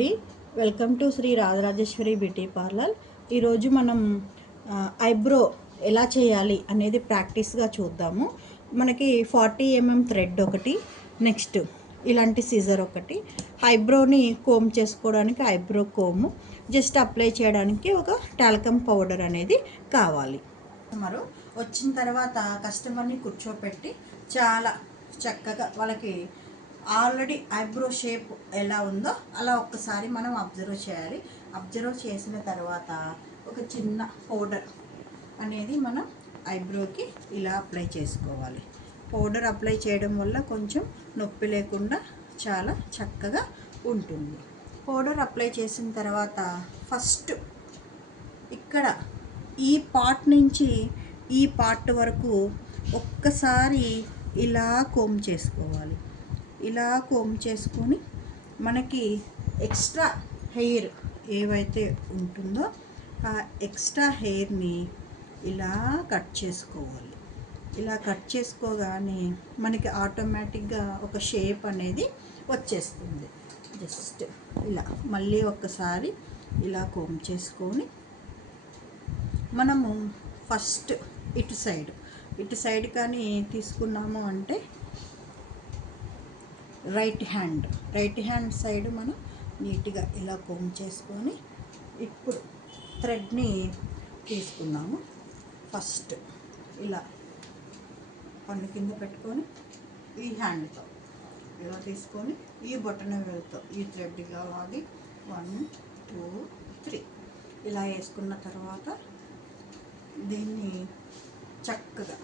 అండి, welcome to Shri Rajarajeshwari beauty parlour. ఈరోజు మనం ఐబ్రో ఎలా చేయాలి అనేది ప్రాక్టీస్గా చూద్దాము. మనకి 40 mm థ్రెడ్ ఒకటి, నెక్స్ట్ ఇలాంటి సిజర్ ఒకటి, ఐబ్రోని కోమ్ చేసుకోవడానికి ఐబ్రో కోము, జస్ట్ అప్లై చేయడానికి ఒక టాల్కమ్ పౌడర్ అనేది కావాలి. కస్టమరు వచ్చిన తర్వాత కస్టమర్ని కూర్చోపెట్టి చాలా చక్కగా వాళ్ళకి ఆల్రెడీ ఐబ్రో షేప్ ఎలా ఉందో అలా ఒక్కసారి మనం అబ్జర్వ్ చేయాలి. అబ్జర్వ్ చేసిన తర్వాత ఒక చిన్న పౌడర్ అనేది మనం ఐబ్రోకి ఇలా అప్లై చేసుకోవాలి. పౌడర్ అప్లై చేయడం వల్ల కొంచెం నొప్పి లేకుండా చాలా చక్కగా ఉంటుంది. పౌడర్ అప్లై చేసిన తర్వాత ఫస్ట్ ఇక్కడ ఈ పార్ట్ నుంచి ఈ పార్ట్ వరకు ఒక్కసారి ఇలా కోమ్ చేసుకోవాలి. ఇలా కోమ్ చేసుకొని మనకి ఎక్స్ట్రా హెయిర్ ఏవైతే ఉంటుందో ఆ ఎక్స్ట్రా హెయిర్ని ఇలా కట్ చేసుకోవాలి. ఇలా కట్ చేసుకోగానే మనకి ఆటోమేటిక్గా ఒక షేప్ అనేది వచ్చేస్తుంది. జస్ట్ ఇలా మళ్ళీ ఒక్కసారి ఇలా కోమ్ చేసుకొని మనము ఫస్ట్ ఇటు సైడ్ కానీ తీసుకున్నాము అంటే రైట్ హ్యాండ్ సైడ్ మనం నీట్గా ఇలా కోమ్ చేసుకొని ఇప్పుడు థ్రెడ్ని తీసుకున్నాము. ఫస్ట్ ఇలా పన్ను కింద పెట్టుకొని ఈ హ్యాండ్తో ఇలా తీసుకొని ఈ బొటన వేలుతో ఈ థ్రెడ్ ఇలా లాగి 1 2 3 ఇలా వేసుకున్న తర్వాత దీన్ని చక్కగా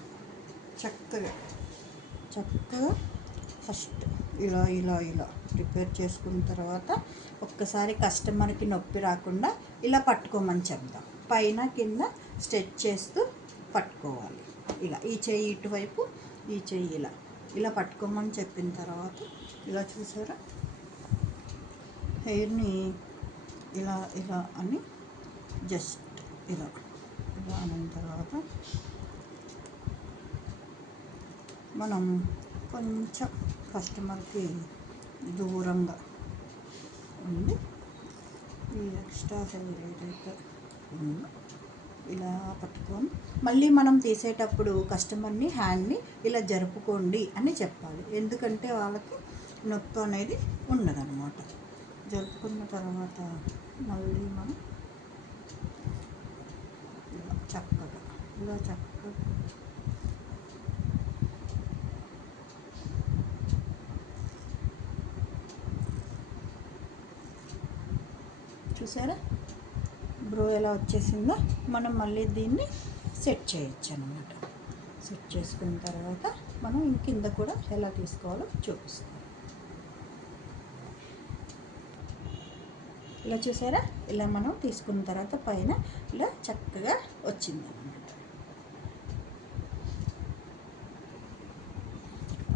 ఫస్ట్ ఇలా ప్రిపేర్ చేసుకున్న తర్వాత ఒక్కసారి కస్టమర్కి నొప్పి రాకుండా ఇలా పట్టుకోమని చెప్దాం. పైన కింద స్ట్రెచ్ చేస్తూ పట్టుకోవాలి. ఇలా ఈ చెయ్యి ఇటువైపు, ఈ చెయ్యి ఇలా పట్టుకోమని చెప్పిన తర్వాత ఇలా చూసారా, హెయిర్ని ఇలా అని జస్ట్ ఇలా అన్న తర్వాత మనం కొంచెం కస్టమర్కి దూరంగా ఉంది ఈ ఎక్స్ట్రా హెయిర్ ఏదైతే ఉందో ఇలా పట్టుకొని మళ్ళీ మనం తీసేటప్పుడు కస్టమర్ని హ్యాండ్ని ఇలా జరుపుకోండి అని చెప్పాలి. ఎందుకంటే వాళ్ళకి నొప్పి అనేది ఉండదన్నమాట. జరుపుకున్న తర్వాత మళ్ళీ మనం ఇలా చక్కగా చూసారా బ్రో ఎలా వచ్చేసిందో. మనం మళ్ళీ దీన్ని సెట్ చేయొచ్చు అన్నమాట. సెట్ చేసుకున్న తర్వాత మనం కింద కూడా ఎలా తీసుకోవాలో చూపిస్తాం. ఇలా చూసారా, ఇలా మనం తీసుకున్న తర్వాత పైన ఇలా చక్కగా వచ్చింది అన్నమాట.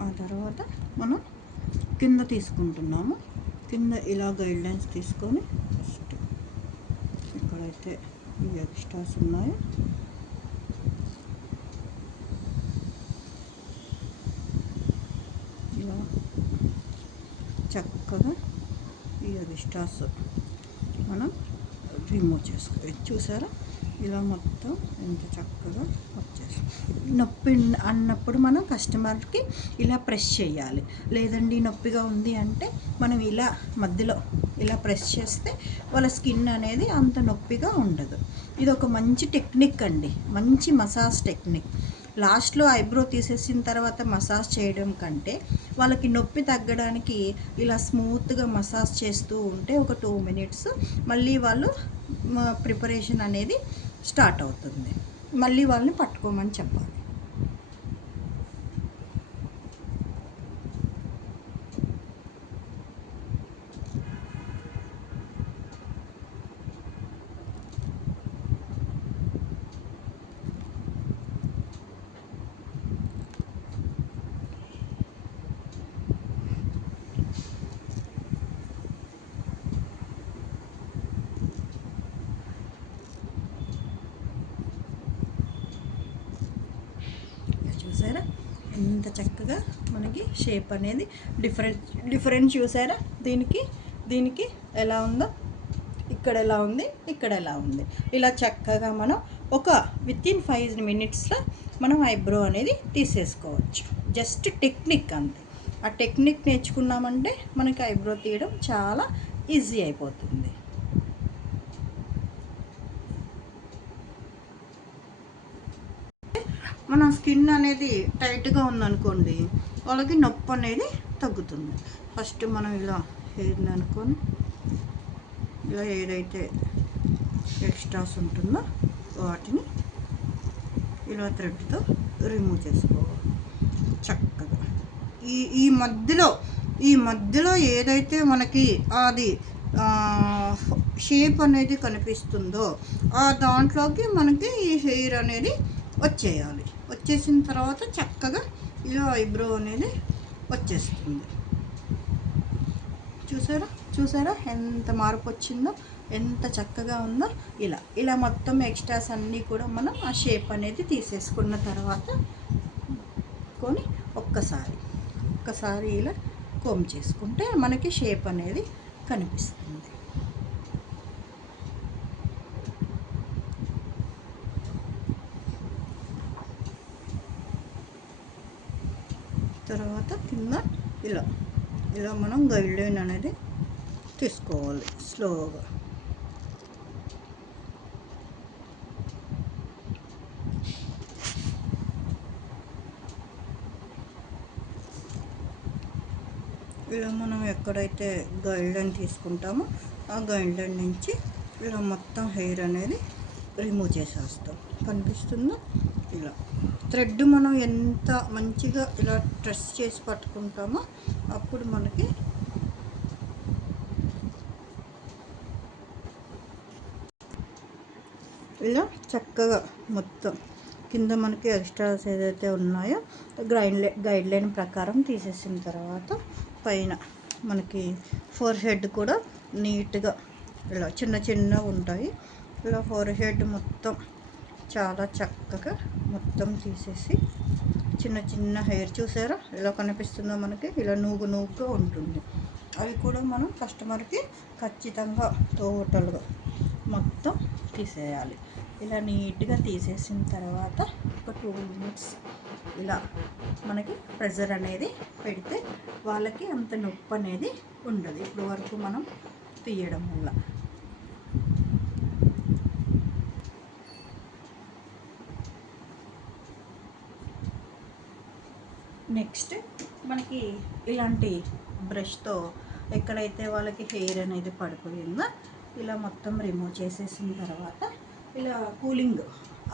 ఆ తర్వాత మనం కింద తీసుకుంటున్నాము. కింద ఇలా గైడ్లైన్స్ తీసుకొని ఫస్ట్ ఎక్కడైతే ఈ ఎక్స్ట్రాస్ ఉన్నాయో ఇలా చక్కగా ఈ ఎక్స్ట్రాస్ మనం రిమూవ్ చేసుకోవచ్చు. చూసారా, ఇలా మొత్తం ఎంత చక్కగా వచ్చేస్తుంది. నొప్పి అన్నప్పుడు మనం కస్టమర్కి ఇలా ప్రెస్ చేయాలి. లేదండి నొప్పిగా ఉంది అంటే మనం ఇలా మధ్యలో ఇలా ప్రెస్ చేస్తే వాళ్ళ స్కిన్ అనేది అంత నొప్పిగా ఉండదు. ఇది ఒక మంచి టెక్నిక్ అండి, మంచి మసాజ్ టెక్నిక్. లాస్ట్లో ఐబ్రో తీసేసిన తర్వాత మసాజ్ చేయడం కంటే వాళ్ళకి నొప్పి తగ్గడానికి ఇలా స్మూత్గా మసాజ్ చేస్తూ ఉంటే ఒక 2 minutes మళ్ళీ వాళ్ళు ప్రిపరేషన్ అనేది స్టార్ట్ అవుతుంది. మళ్ళీ వాళ్ళని పట్టుకోమని చెప్పాలి. చూసారా ఎంత చక్కగా మనకి షేప్ అనేది డిఫరెంట్ చూసారా. దీనికి ఎలా ఉందో, ఇక్కడ ఎలా ఉంది, ఇక్కడ ఎలా ఉంది. ఇలా చక్కగా మనం ఒక వితిన్ 5 మినిట్స్లో మనం ఐబ్రో అనేది తీసేసుకోవచ్చు. జస్ట్ టెక్నిక్ అంతే. ఆ టెక్నిక్ నేర్చుకున్నామంటే మనకి ఐబ్రో తీయడం చాలా ఈజీ అయిపోతుంది. మన స్కిన్ అనేది టైట్గా ఉందనుకోండి, వాళ్ళకి నొప్పి అనేది తగ్గుతుంది. ఫస్ట్ మనం ఇలా హెయిర్ని అనుకొని ఇలా ఏదైతే ఎక్స్ట్రాస్ ఉంటుందో వాటిని ఇలా థ్రెడ్తో రిమూవ్ చేసుకోవాలి చక్కగా. ఈ మధ్యలో ఏదైతే మనకి అది షేప్ అనేది కనిపిస్తుందో ఆ దాంట్లోకి మనకి ఈ హెయిర్ అనేది వచ్చేయాలి. వచ్చేసిన తర్వాత చక్కగా ఇలా ఐబ్రో అనేది వచ్చేస్తుంది. చూసారా ఎంత మార్పు వచ్చిందో, ఎంత చక్కగా ఉందో. ఇలా మొత్తం ఎక్స్ట్రాస్ అన్నీ కూడా మనం ఆ షేప్ అనేది తీసేసుకున్న తర్వాత ఒక్కసారి ఇలా కోమ్ చేసుకుంటే మనకి షేప్ అనేది కనిపిస్తుంది. తర్వాత కింద ఇలా మనం గైడ్ లైన్ అనేది తీసుకోవాలి స్లోగా. ఇలా మనం ఎక్కడైతే గైడ్ లైన్ తీసుకుంటామో ఆ గైడ్ లైన్ నుంచి ఇలా మొత్తం హెయిర్ అనేది రిమూవ్ చేసేస్తాం. కనిపిస్తుందో? ఇలా థ్రెడ్ మనం ఎంత మంచిగా ఇలా ప్రెస్ చేసి పట్టుకుంటామో అప్పుడు మనకి ఇలా చక్కగా మొత్తం కింద మనకి ఎక్స్ట్రాస్ ఏదైతే ఉన్నాయో గైడ్ లైన్ ప్రకారం తీసేసిన తర్వాత పైన మనకి ఫోర్ హెడ్ కూడా నీట్గా ఇలా చిన్న ఉంటాయి. ఇలా ఫోర్ హెడ్ మొత్తం చాలా చక్కగా మొత్తం తీసేసి చిన్న హెయిర్ చూసారా ఎలా కనిపిస్తుందో మనకి, ఇలా నూగుగా ఉంటుంది. అవి కూడా మనం కస్టమర్కి ఖచ్చితంగా టోటల్గా మొత్తం తీసేయాలి. ఇలా నీట్గా తీసేసిన తర్వాత ఒక 2 మినిట్స్ ఇలా మనకి ప్రెజర్ అనేది పెడితే వాళ్ళకి అంత నొప్పి అనేది ఉండదు ఇప్పుడు వరకు మనం తీయడం వల్ల. నెక్స్ట్ మనకి ఇలాంటి బ్రష్తో ఎక్కడైతే వాళ్ళకి హెయిర్ అనేది పడిపోయిందో ఇలా మొత్తం రిమూవ్ చేసేసిన తర్వాత ఇలా కూలింగ్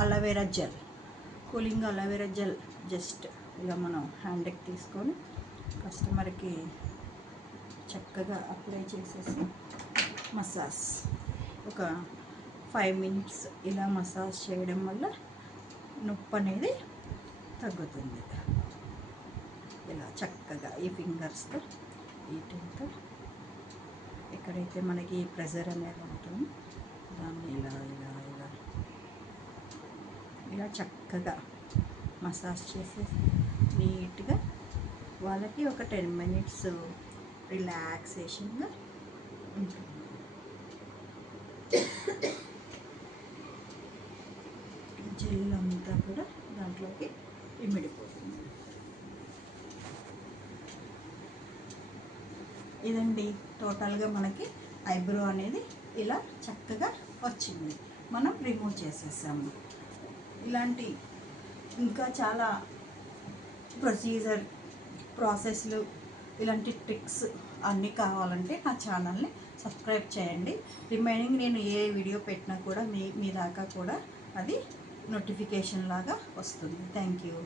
అలోవెరా జెల్ జస్ట్ ఇలా మనం హ్యాండ్కి తీసుకొని కస్టమర్కి చక్కగా అప్లై చేసేసి మసాజ్ ఒక 5 మినిట్స్ ఇలా మసాజ్ చేయడం వల్ల నొప్పి అనేది తగ్గుతుంది. ఇలా చక్కగా ఈ ఫింగర్స్తో వీటితో ఎక్కడైతే మనకి ప్రెజర్ అనేది ఉంటుందో దాన్ని ఇలా చక్కగా మసాజ్ చేసేసి నీట్గా వాళ్ళకి ఒక 10 మినిట్స్ రిలాక్సేషన్గా ఉంటుంది. జెల్ అంతా కూడా దాంట్లోకి ఇమిడిపోతుంది. ఇదండి టోటల్గా మనకి ఐబ్రో అనేది ఇలా చక్కగా వచ్చింది. మనం రిమూవ్ చేసేసాము. ఇలాంటి ఇంకా చాలా ప్రాసెస్లు ఇలాంటి ట్రిక్స్ అన్నీ కావాలంటే నా ఛానల్ని సబ్స్క్రైబ్ చేయండి. రిమైనింగ్ నేను ఏ వీడియో పెట్టినా కూడా మీ దాకా కూడా అది నోటిఫికేషన్ లాగా వస్తుంది. Thank you.